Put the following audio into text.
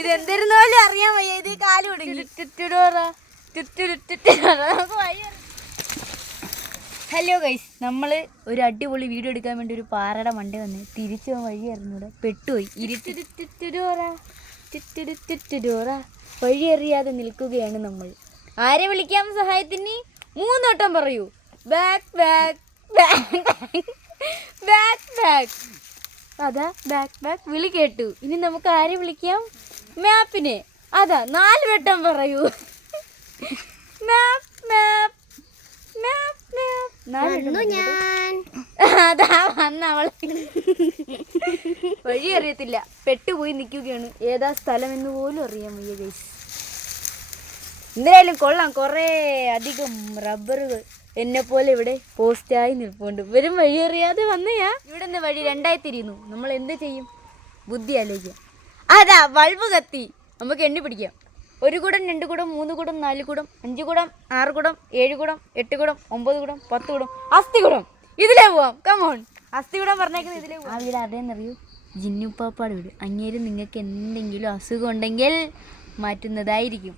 ഇതെന്തിരുന്നാലും അറിയാൻ വയ്യ. ഇത് കാല് തുടങ്ങി. ഹലോ ഗൈസ്, നമ്മൾ ഒരു അടിപൊളി വീഡിയോ എടുക്കാൻ വേണ്ടി ഒരു പാറയുടെ മണ്ട വന്ന് തിരിച്ചു പോകാൻ വഴി അറിഞ്ഞൂടെ പെട്ടുപോയി. വഴി അറിയാതെ നിൽക്കുകയാണ് നമ്മൾ. ആരെ വിളിക്കാം സഹായത്തിന്? 3 വട്ടം പറയൂ. Back back back back back. അതാ ബാക്ക് ബാക്ക് വിളി കേട്ടു. ഇനി നമുക്ക് ആരെ വിളിക്കാം? മാപ്പിനെ. അതാ 4 വട്ടം പറയൂ. മാപ്പ് മാപ്പ് മാപ്പ് മാപ്പ്. അതാ വന്ന അവളെ. വഴി അറിയത്തില്ല, പെട്ടുപോയി നിൽക്കുകയാണ്. ഏതാ സ്ഥലം എന്ന് പോലും അറിയാൻ വയ്യ ഗൈസ്. എന്തായാലും കൊള്ളാം, കുറേ അധികം റബ്ബറുകൾ എന്നെ പോലെ ഇവിടെ പോസ്റ്റായി നിൽപ്പുണ്ട്. ഇവരും വഴി അറിയാതെ വന്നയാ. ഇവിടെ നിന്ന് വഴി 2ആയി തിരിയുന്നു. നമ്മൾ എന്ത് ചെയ്യും? ബുദ്ധി ആലോചിക്കാം. അതാ ബൾബ് കത്തി. നമുക്ക് എണ്ണി പിടിക്കാം. 1 കുടം, 2 കുടം, 3 കുടം, 4 കുടം, 5 കുടം, 6 കുടം, 7 കുടം, 8 കുടം, 9 കുടം, 10 കുടം, അസ്ഥി കുടം. ഇതിലേ പോവാം. കമോൺ. അസ്ഥി കുടം പറഞ്ഞേക്കുന്നത് ഇതിലേ പോവാം. ആ വീട് ആരുടെയെന്നറിയൂ? ജിന്നുപ്പാപ്പാട് വീട്. അങ്ങേര് നിങ്ങൾക്ക് എന്തെങ്കിലും അസുഖം ഉണ്ടെങ്കിൽ മാറ്റുന്നതായിരിക്കും.